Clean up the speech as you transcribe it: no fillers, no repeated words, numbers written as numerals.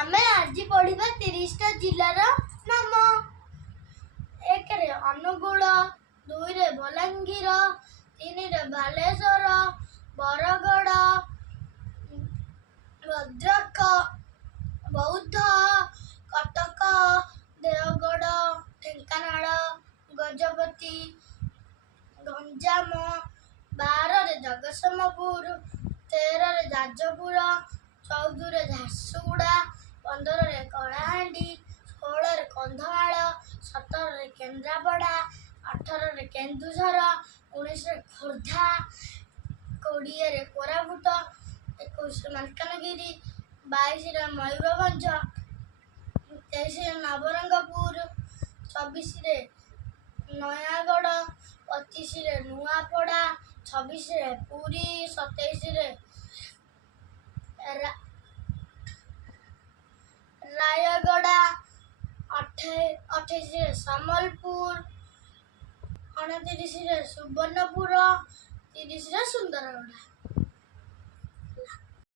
ଆମେ ଆଜି ପଢିବା 30ଟା ଜିଲ୍ଲାର ନାମ। 1ରେ ଅନୁଗୁଳ, 2ରେ ବଲାଙ୍ଗୀର, 3ରେ ବାଲେଶ୍ୱର, ବରଗଡ଼, ଭଦ୍ରକ, ବୌଦ୍ଧ, କଟକ, ଦେଓଗଡ଼, ଢେଙ୍କାନାଳ, ଗଜପତି, ଗଞ୍ଜାମ, 12ରେ ଜଗତସିଂହପୁର, 13ରେ ଯାଜପୁର, 14ରେ ଝାରସୁଗୁଡ଼ା, 15ରେ କଳାହାଣ୍ଡି, 16ରେ କନ୍ଧମାଳ, 17ରେ କେନ୍ଦ୍ରାପଡ଼ା, 18ରେ କେନ୍ଦୁଝର, 19ରେ ଖୋର୍ଦ୍ଧା, 20ରେ କୋରାପୁଟ, 21ରେ ମାଲକାନଗିରି, 22ରେ ମୟୂରଭଞ୍ଜ, 23ରେ ନବରଙ୍ଗପୁର, 24ରେ ନୟାଗଡ଼, 25ରେ ନୂଆପଡ଼ା, 26ରେ ପୁରୀ, 27ରେ ରାୟଗଡ଼ା, 28ରେ ସମ୍ବଲପୁର, 29ରେ ସୁବର୍ଣ୍ଣପୁର, 30ରେ ସୁନ୍ଦରଗଡ଼।